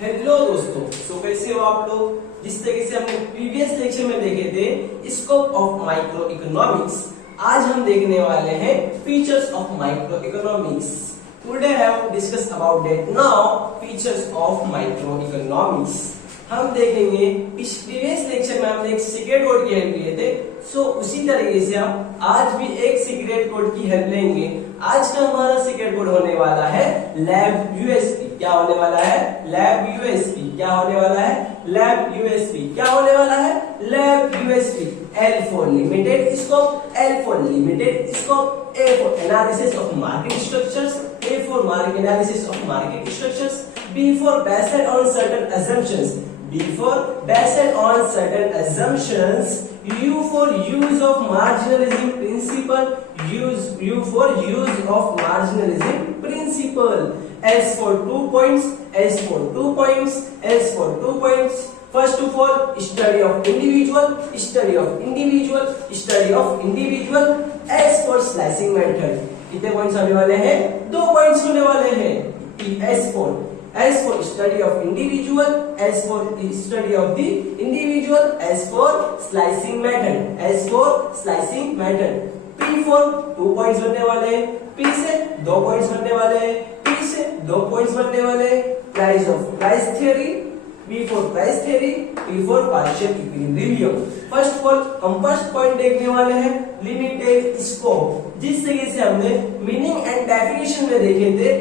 Hello दोस्तों, कैसे हो आप लोग। जिस तरीके से हमने प्रीवियस लेक्चर में देखे थे स्कोप ऑफ माइक्रो इकोनॉमिक्स, आज हम देखने वाले हैं features of micro economics. Today I have discuss about that now features of micro economics. हम देखेंगे इस प्रीवियस लेक्चर में हमने एक सीक्रेट कोड की हेल्प लिए थे, सो उसी तरीके से हम आज भी एक सीक्रेट कोड की हेल्प लेंगे। आज का हमारा सीक्रेट कोड होने वाला है लैब यूएसपी। क्या होने वाला है? Lab USP. क्या होने वाला है? Lab USP. क्या होने वाला है? Lab USP. L for limited scope, L for limited scope, A for analysis of market structures, A for analysis of market structures, B for based on certain assumptions, B for based on certain assumptions, U for use of marginalism principle, U for use of marginalism principle, S for 2 points, S for 2 points, S for 2 points. First of all, study of individual, study of individual, study of individual. S for slicing method. कितने points आने वाले हैं? 2 points होने वाले हैं। S for study of individual, S for study of the individual, S for slicing method, S for slicing method. P for 2 points बनने वाले हैं, P से 2 पॉइंट्स बनने वाले हैं, P से 2 पॉइंट्स बनने वाले हैं। Price of price theory, P for price theory, P for partial equilibrium. First of all हम फर्स्ट पॉइंट देखने वाले हैं लिमिटेड स्कोप। जिस तरीके से हमने मीनिंग एंड डेफिनेशन में देखे थे,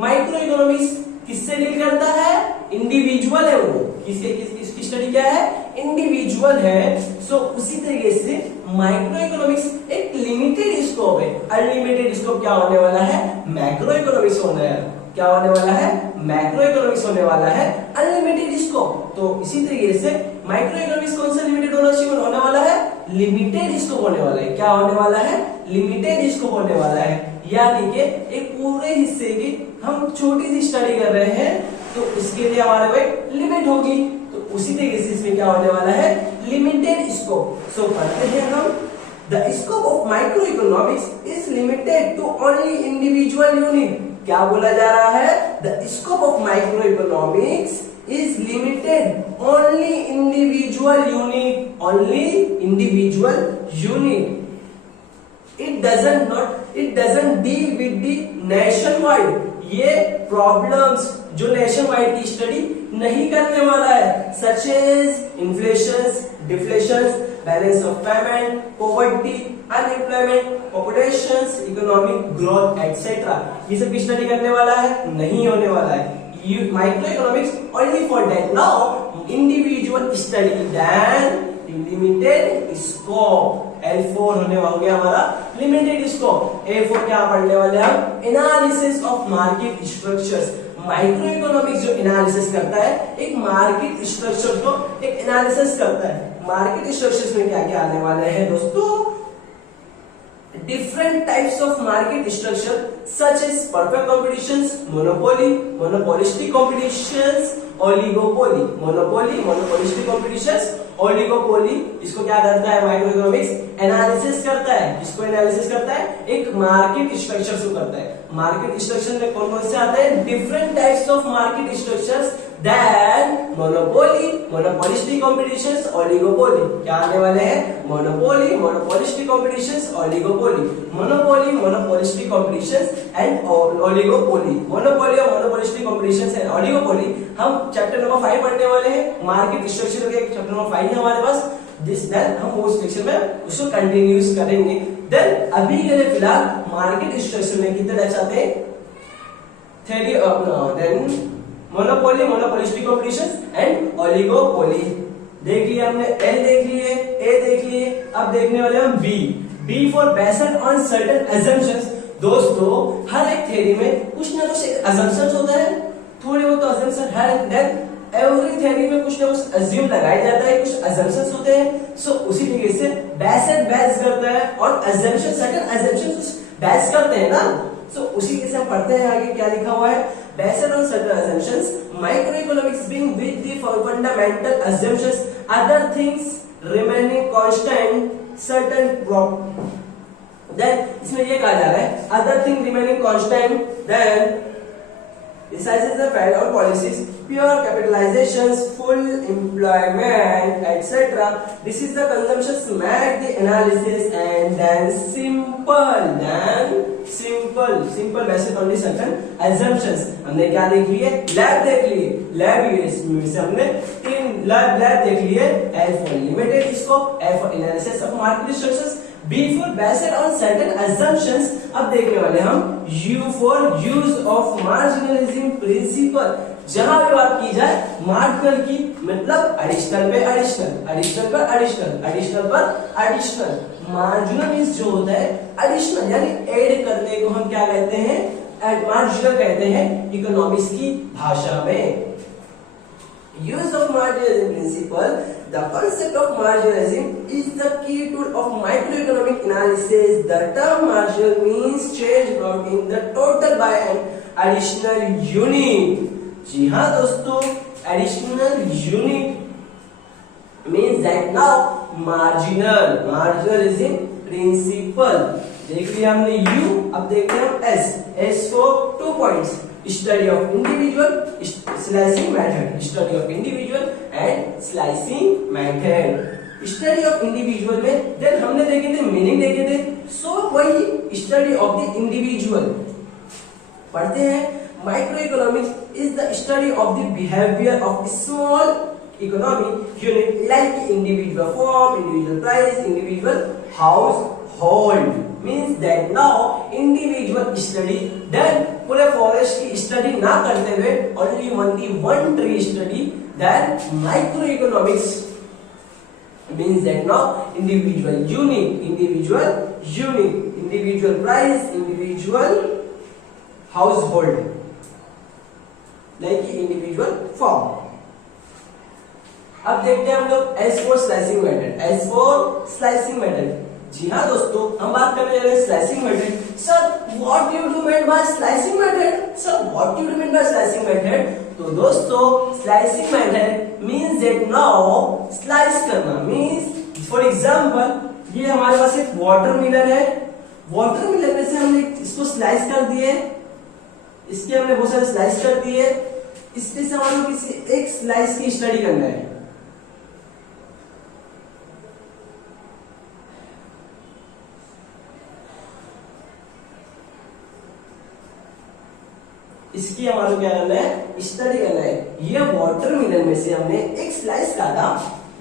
माइक्रो इकोनॉमिक्स किससे डील करता है? इंडिविजुअल है वो। किसकी स्टडी क्या है? इंडिविजुअल है। सो उसी तरीके से माइक्रो इकोनॉमिक्स एक लिमिटेड स्कोप है। अनलिमिटेड स्कोप क्या होने वाला है? मैक्रो इकोनॉमिक्स होने वाला है। क्या होने वाला है? मैक्रो इकोनॉमिक्स होने वाला है, अनलिमिटेड स्कोप। तो इसी तरीके से माइक्रो इकोनॉमिक्स कौन सा लिमिटेड होने वाला है? लिमिटेड स्कोप होने वाला है। क्या होने वाला है? लिमिटेड स्कोप होने वाला है। यानी कि एक पूरे हिस्से की हम छोटी सी स्टडी कर रहे हैं, तो उसके लिए हमारे को एक लिमिट होगी। तो उसी तरीके से इसमें क्या होने वाला है? Limited scope. सो पढ़ते हैं हम। The scope of microeconomics is limited to only individual unit. क्या बोला जा रहा है? The scope of microeconomics is limited only individual unit, only individual unit. It doesn't deal with the nationwide. ये प्रॉब्लम्स जो नेशनवाइड की स्टडी नहीं करने वाला है, such as inflations, deflations, balance of payment, poverty, unemployment, populations, economic growth, etc. ये सब की स्टडी करने वाला है? नहीं होने वाला है। Micro economics only for that. Now individual study than limited scope. L4 होने हो गया हमारा लिमिटेड स्कोप। A4 क्या पढ़ने वाले हम? Analysis of market structures. Micro economics जो एनालिसिस करता है, एक मार्केट स्ट्रक्चर को एक एनालिसिस करता है। मार्केट स्ट्रक्चर्स में क्या क्या आने वाले हैं दोस्तों? Different types of market structure such as perfect competitions, monopoly, monopolistic competitions, oligopoly, monopoly, monopolistic competitions, oligopoly। इसको क्या करता है माइक्रो इकोनॉमिक्स? एनालिसिस करता है। इसको एनालिसिस करता है, एक मार्केट स्ट्रक्चर को करता है। मार्केट स्ट्रक्चर में कौन कौन से आते हैं? Different types of market structures then monopoly, monopolistic competitions, oligopoly. क्या आने वाले हैं? Monopoly, monopolistic competitions, oligopoly. Monopoly, monopolistic competitions and oligopoly. Monopoly और मोनोपोलिस्टिक कॉम्पिटिशंस एंड ओलिगोपोली हम चैप्टर नंबर 5 पढ़ने वाले हैं। मार्केट स्ट्रक्चर के चैप्टर नंबर 5 है हमारे पास। देन हम उस सेक्शन में उसको कंटिन्यूस करेंगे। देन अभी के लिए फिलहाल मार्केट स्ट्रक्चर में कितने टाइप्स आते हैं? Theory of then monopoly, monopolistic competitions and oligopoly. देख लिया हमने, L देख लिए, A देख लिए। अब देखने वाले हम B for based on certain assumptions। दोस्तों हर एक थ्योरी में कुछ ना कुछ assumptions होता है, थोड़े बहुत assumptions है। देन एवरी थ्योरी में कुछ ना कुछ अज्यूम लगाया जाता है, कुछ assumptions होते हैं। सो उसी तरीके से बेस करता है और assumption, certain assumptions बेस करते हैं ना। सो उसी के साथ पढ़ते हैं आगे क्या लिखा हुआ है। Based on certain assumptions, microeconomics being with the fundamental assumptions, other things remaining constant, certain then इसमें ये कहा जा रहा है other thing remaining constant, then Decisions are found on policies, pure capitalizations, full employment, etc. This is the consumptions make the analysis and then simple वैसे condition assumptions हमने क्या देख लिए, लैब देख लिए, लैब इसमें से हमने 3 लैब देख लिए, L for limited scope, L for analysis of market structures, B for based on certain assumptions. अब देखने वाले हम U for use of marginalism principle. जहां भी बात की जाए मार्जिनल की मतलब एडिशनल पे एडिशनल, एडिशनल पर एडिशनल, एडिशनल पर एडिशनल। मार्जिनल मींस जो होता है एडिशनल यानी ऐड करने को हम क्या कहते हैं, मार्जिनल कहते हैं इकोनॉमिक्स की भाषा में। Use of marginalism principle. The concept of marginalism is the key tool of microeconomic analysis. The term marginal means change brought in the total by an additional unit. जी हाँ दोस्तों, additional unit means that now marginalism principle देख लिया हमने U, अब देखते हैं हम S. S for 2 points. Study of individual, slicing method. Study of individual and slicing method. Study of individual में then हमने देखे थे मीनिंग देखे थे, so वही study of the individual पढ़ते हैं। Microeconomics is the study of the behavior of small economic unit like individual form, individual price, individual household. Means that now individual study then पूरे forest की study ना करते हुए only one tree study, then microeconomics means that now individual unit, individual price, individual household like individual form। अब देखते हैं हम लोग S for slicing method। S for slicing method, जी हाँ दोस्तों, हम बात करने जा रहे हैं slicing method. Sir what you do mean by slicing method, sir what you do mean by slicing method. तो दोस्तों slicing method means that now slice करना मींस फॉर एग्जांपल ये हमारे पास एक वाटरमेलन है, वाटरमेलन में से हमने इसको स्लाइस कर दिए, इसके हमने बहुत सारे स्लाइस कर दिए, इसमें से हमें किसी एक स्लाइस की स्टडी करना है। इसकी हमारे क्या करना है, स्टडी करना है। ये वाटरमेलन में से हमने एक स्लाइस काटा,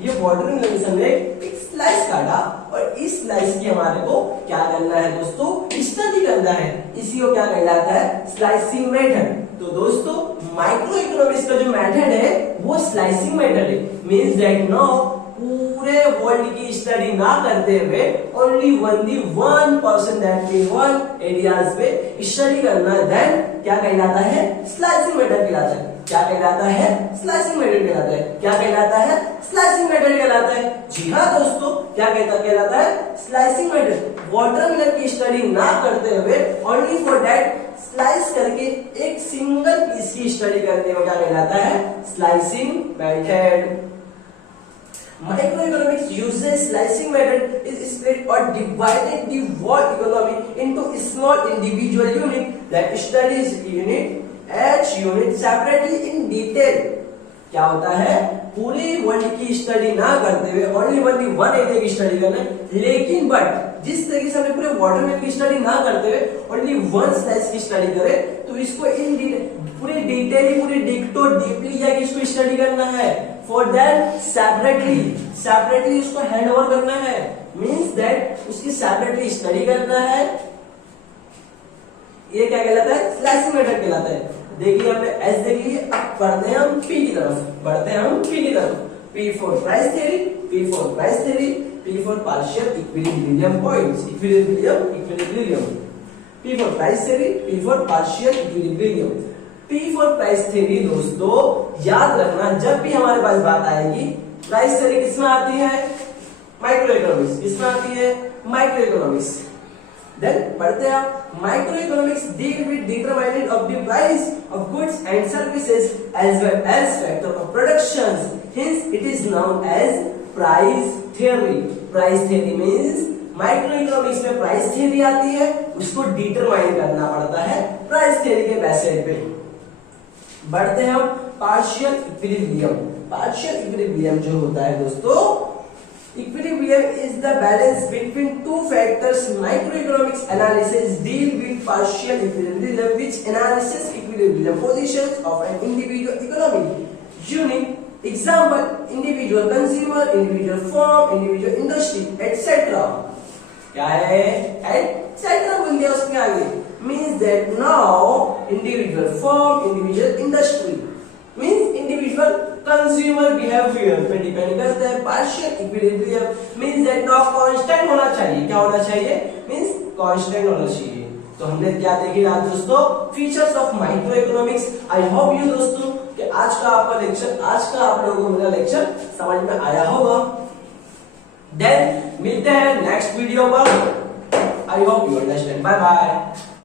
ये वाटरमेलन में से हमने एक स्लाइस काटा और इस स्लाइस की हमारे को क्या करना है दोस्तों, स्टडी करना है। इसी को क्या कहलाता है, स्लाइसिंग मेथड। तो दोस्तों माइक्रो इकोनॉमिक्स का जो मेथड है वो स्लाइसिंग मेथड है। मींस दैट नाउ पूरे वर्ल्ड की स्टडी ना करते हुए ओनली 1% दैट मीन 1 एरियाज पे स्टडी करना, देन क्या कहलाता है, स्लाइसिंग मेथड कहलाता है। क्या कहलाता है, स्लाइसिंग मेथड कहलाता है। क्या कहलाता है, स्लाइसिंग मेथड कहलाता है। जी हाँ दोस्तों, क्या कहलाता है, स्लाइसिंग मेथड। वाटरमेलन की स्टडी ना करते हुए ओनली फॉर दैट स्लाइस करके एक सिंगल पीस की स्टडी करने को क्या कहलाता है, slicing method. Microeconomics uses slicing method is split or divided the world economy into small individual unit that studies each unit separately in detail। क्या होता है, पूरे वर्ल्ड की स्टडी ना करते हुए ओनली वन एरिया की स्टडी करना है, लेकिन बट जिस तरीके से हमने पूरे वाटरमेलन की स्टडी ना करते हुए ओनली वन स्लाइस की स्टडी करें, तो इसको इन पूरे डीपली जाके इसको स्टडी करना है। फॉर दैट सेपरेटली उसको हैंड ओवर करना है, मींस दैट उसकी सेपरेटली स्टडी करना है। ये क्या कहलाता है, स्लाइसिंग मेथड कहलाता है। देखिए हमने एस देख लिए, अब बढ़ते हैं हम पी की तरफ। P for price theory, P for partial equilibrium points, equilibrium. P for price theory, P for partial equilibrium. P for price theory दोस्तों याद रखना, जब भी हमारे पास बात आएगी प्राइस थ्योरी किसमें आती है, माइक्रो इकोनॉमिक्स। किसमें आती है, माइक्रो इकोनॉमिक्स। देन पढ़ते हैं micro economics deal with determinant of the price of goods and services as well as factor of production, hence it is known as price theory. Price theory means micro economics में price theory आती है, उसको determine करना पड़ता है price theory के basis पे। बढ़ते हैं हम पार्शियल इक्विलिब्रियम। पार्शियल इक्विलिब्रियम जो होता है दोस्तों, equilibrium is the balance between two factors. Microeconomics analysis deal with partial equilibrium which analysis equilibrium positions of an individual economy. Unique example individual consumer, individual firm, individual industry etcetera. क्या है? Etcetera बोल दिया उसमें आगे। Means that now individual firm, individual industry means individual consumer behaviour पे depend करता है। Partial equilibrium means that now constant होना चाहिए। क्या होना चाहिए? मीन्स कांस्टेंट होना चाहिए। तो हमने क्या देखी आज दोस्तों? Features of micro economics. I hope you दोस्तों कि आज का आपका लेक्चर, आज का आप लोगों को मेरा लेक्चर समझ में आया होगा। देन मिलते हैं नेक्स्ट वीडियो पर। I hope you understand. Bye bye.